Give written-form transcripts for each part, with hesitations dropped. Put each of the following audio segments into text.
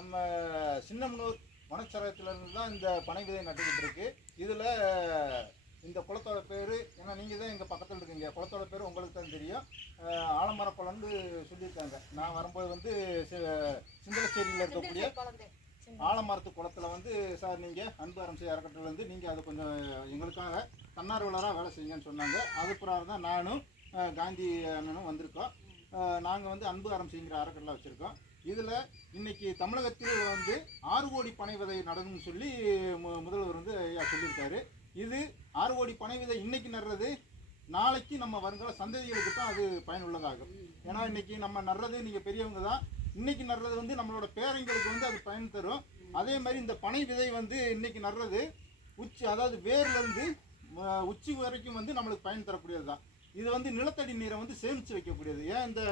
நம்ம சின்னமனூர் வனச்சரகத்திலிருந்து தான் இந்த பனை விதை நட்டுக்கிட்டு இருக்கு. இதில் இந்த குளத்தோட பேர், ஏன்னா நீங்கள் தான் எங்கள் பக்கத்தில் இருக்கீங்க, குளத்தோட பேர் உங்களுக்கு தான் தெரியும். ஆலமர குளம்னு சொல்லியிருக்காங்க. நான் வரும்போது வந்து சிந்தலச்சேரியில் இருக்கக்கூடிய ஆலமரத்து குளத்தில் வந்து, சார் நீங்கள் அன்பு அரசு அறக்கட்டளையிலேருந்து நீங்கள் அதை கொஞ்சம் எங்களுக்காக தன்னார்வலராக வேலை செய்யுங்கன்னு சொன்னாங்க. அது பிறகு தான் நானும் காந்தி அண்ணனும் வந்திருக்கோம். நாங்கள் வந்து அன்பு அரசுங்கிற அறக்கட்டளை வச்சுருக்கோம். இதில் இன்னைக்கு தமிழகத்தில் வந்து 6 கோடி பனை விதை நடணும்னு சொல்லி முதல்வர் வந்து ஐயா சொல்லியிருக்காரு. இது 6 கோடி பனை விதை இன்னைக்கு நடுறது நாளைக்கு நம்ம வருங்கால சந்ததிகளுக்கு தான் அது பயனுள்ளதாகும். ஏன்னா இன்னைக்கு நம்ம நடுறது, நீங்கள் பெரியவங்க தான், இன்னைக்கு நடுறது வந்து நம்மளோட பேரங்களுக்கு வந்து அது பயன் தரும். அதே மாதிரி இந்த பனை விதை வந்து இன்னைக்கு நடுறது அதாவது வேர்லேருந்து உச்சி வரைக்கும் வந்து நம்மளுக்கு பயன் தரக்கூடியது தான். இது வந்து நிலத்தடி நீரை வந்து சேமித்து வைக்கக்கூடியது. ஏன் இந்த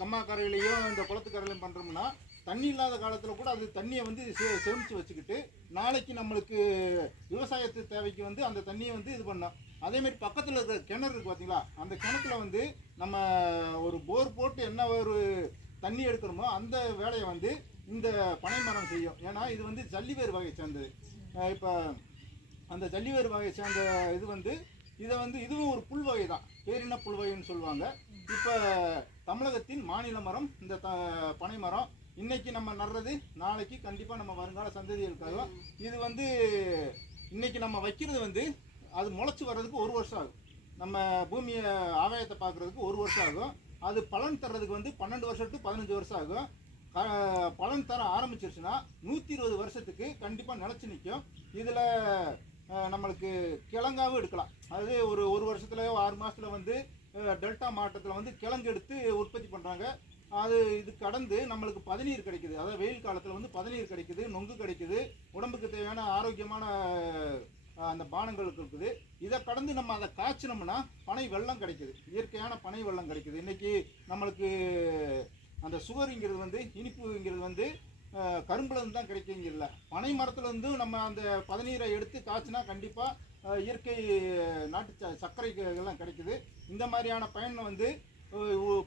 கம்மாக்கரையிலையும் இந்த குளத்துக்கரையிலையும் பண்ணுறோம்னா, தண்ணி இல்லாத காலத்தில் கூட அது தண்ணியை வந்து சேமித்து வச்சுக்கிட்டு நாளைக்கு நம்மளுக்கு விவசாயத்து தேவைக்கு வந்து அந்த தண்ணியை வந்து இது பண்ணோம். அதேமாதிரி பக்கத்தில் இருக்கிற கிணறு இருக்குது பார்த்தீங்களா, அந்த கிணத்துல வந்து நம்ம ஒரு போர் போட்டு என்ன ஒரு தண்ணி எடுக்கணுமோ அந்த வேலையை வந்து இந்த பனை மரம் செய்யும். ஏன்னா இது வந்து ஜல்லிவேர் வகையை சேர்ந்தது. இப்போ அந்த ஜல்லிவேர் வகையை சேர்ந்த இது வந்து இதை வந்து இதுவும் ஒரு புல் வகை தான், பேரின புல் வகைன்னு சொல்லுவாங்க. இப்போ தமிழகத்தின் மாநில மரம் இந்த பனை மரம். இன்னைக்கு நம்ம நடுறது நாளைக்கு கண்டிப்பாக நம்ம வருங்கால சந்ததிகளுக்காக. இது வந்து இன்னைக்கு நம்ம வைக்கிறது வந்து அது முளைச்சி வர்றதுக்கு 1 வருஷம் ஆகும். நம்ம பூமியை ஆகாயத்தை பார்க்குறதுக்கு 1 வருஷம் ஆகும். அது பலன் தர்றதுக்கு வந்து 12 வருஷம் to 15 வருஷம் ஆகும். பலன் தர ஆரம்பிச்சிருச்சுன்னா 120 வருஷத்துக்கு கண்டிப்பாக நிலச்சி நிற்கும். இதில் நம்மளுக்கு கிழங்காகவும் எடுக்கலாம். அது ஒரு வருஷத்துல 6 மாதத்தில் வந்து டெல்டா மாவட்டத்தில் வந்து கிழங்கு எடுத்து உற்பத்தி பண்ணுறாங்க. அது இது கடந்து நம்மளுக்கு பதநீர் கிடைக்குது. அதாவது வெயில் காலத்தில் வந்து பதநீர் கிடைக்குது, நொங்கு கிடைக்குது, உடம்புக்கு தேவையான ஆரோக்கியமான அந்த பானங்களுக்கு இருக்குது. இதை கடந்து நம்ம அதை காய்ச்சினோம்னா பனை வெல்லம் கிடைக்குது, இயற்கையான பனை வெல்லம் கிடைக்குது. இன்றைக்கி நம்மளுக்கு அந்த சுகருங்கிறது வந்து இனிப்புங்கிறது வந்து கரும்புலேருந்து தான் கிடைக்குங்கில்ல, பனை மரத்துலேருந்து நம்ம அந்த பதநீரை எடுத்து காய்ச்சினா கண்டிப்பாக இயற்கை நாட்டு சர்க்கரைகள்லாம் கிடைக்குது. இந்த மாதிரியான பயனை வந்து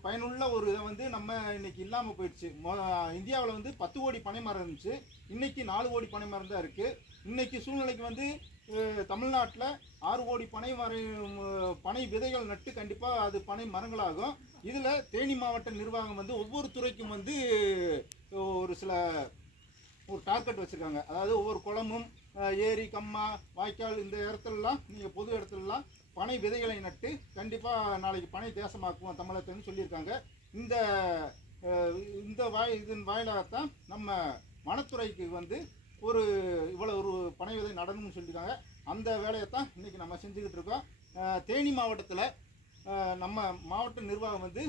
பயனுள்ள ஒரு இதை வந்து நம்ம இன்னைக்கு இல்லாமல் போயிடுச்சு. இந்தியாவில் வந்து 10 கோடி பனை மரம் இருந்துச்சு, இன்னைக்கு 4 கோடி பனை மரம் தான் இருக்குது. இன்னைக்கு சூழ்நிலைக்கு வந்து தமிழ்நாட்டில் 6 கோடி பனை விதைகள் நட்டு கண்டிப்பாக அது பனை மரங்களாகும். இதில் தேனி மாவட்ட நிர்வாகம் வந்து ஒவ்வொரு துறைக்கும் வந்து ஒரு டார்கெட் வச்சுருக்காங்க. அதாவது ஒவ்வொரு குளமும் ஏரி கம்மா வாய்க்கால் இந்த இடத்துலலாம் நீங்கள் பொது இடத்துலலாம் பனை விதைகளை நட்டு கண்டிப்பாக நாளைக்கு பனை தேசமாக்குவோம் தமிழகத்துன்னு சொல்லியிருக்காங்க. இதன் வாயிலாகத்தான் நம்ம வனத்துறைக்கு வந்து இவ்வளோ ஒரு பனை விதை நடணும்னு சொல்லியிருக்காங்க. அந்த வேலையைத்தான் இன்றைக்கி நம்ம செஞ்சுக்கிட்டு இருக்கோம். தேனி மாவட்டத்தில் நம்ம மாவட்ட நிர்வாகம் வந்து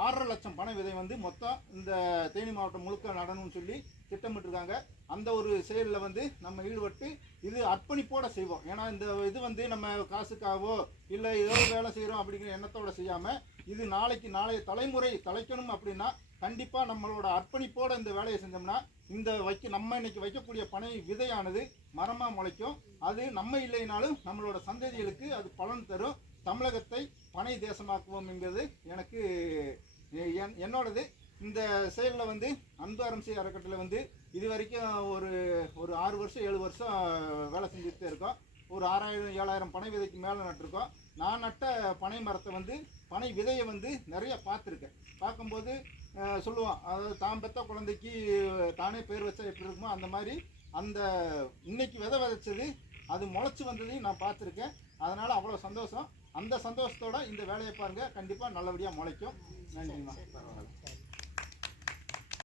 6.5 லட்சம் பனை விதை வந்து மொத்தம் இந்த தேனி மாவட்டம் முழுக்க நடணும்னு சொல்லி திட்டமிட்டிருக்காங்க. அந்த ஒரு செயலில் வந்து நம்ம ஈடுபட்டு இது அர்ப்பணிப்போடு செய்வோம். ஏன்னா இந்த இது வந்து நம்ம காசுக்காகவோ இல்லை ஏதோ வேலை செய்கிறோம் அப்படிங்கிற எண்ணத்தோடு செய்யாமல், இது நாளைய தலைமுறை தலைக்கணும் அப்படின்னா கண்டிப்பாக நம்மளோட அர்ப்பணிப்போடு இந்த வேலையை செஞ்சோம்னா நம்ம இன்னைக்கு வைக்கக்கூடிய பனை விதையானது மரமாக முளைக்கும். அது நம்ம இல்லைனாலும் நம்மளோட சந்ததிகளுக்கு அது பலன் தரும். தமிழகத்தை பனை தேசமாக்குவோம் என்கிறது எனக்கு என்னோடது. இந்த செயலில் வந்து அன்பு அரசு அறக்கட்டளை வந்து இது வரைக்கும் ஒரு 6 வருஷம் 7 வருஷம் வேலை செஞ்சுட்டு இருக்கோம். ஒரு 6000-7000 பனை விதைக்கு மேலே நட்டிருக்கோம். நான் நட்ட பனை மரத்தை வந்து பனை விதையை வந்து நிறைய பார்த்துருக்கேன். பார்க்கும்போது சொல்லுவான், அதாவது தான் பெற்ற குழந்தைக்கு தானே பேர் வச்சா எப்படி இருக்குமோ அந்த மாதிரி அந்த இன்னைக்கு விதை விதைச்சது அது முளைச்சி வந்ததையும் நான் பார்த்துருக்கேன். அதனால் அவ்வளோ சந்தோஷம். அந்த சந்தோஷத்தோடு இந்த வேலையை பாருங்கள், கண்டிப்பாக நல்லபடியாக முளைக்கும். நன்றிம்மா. பரவாயில்ல.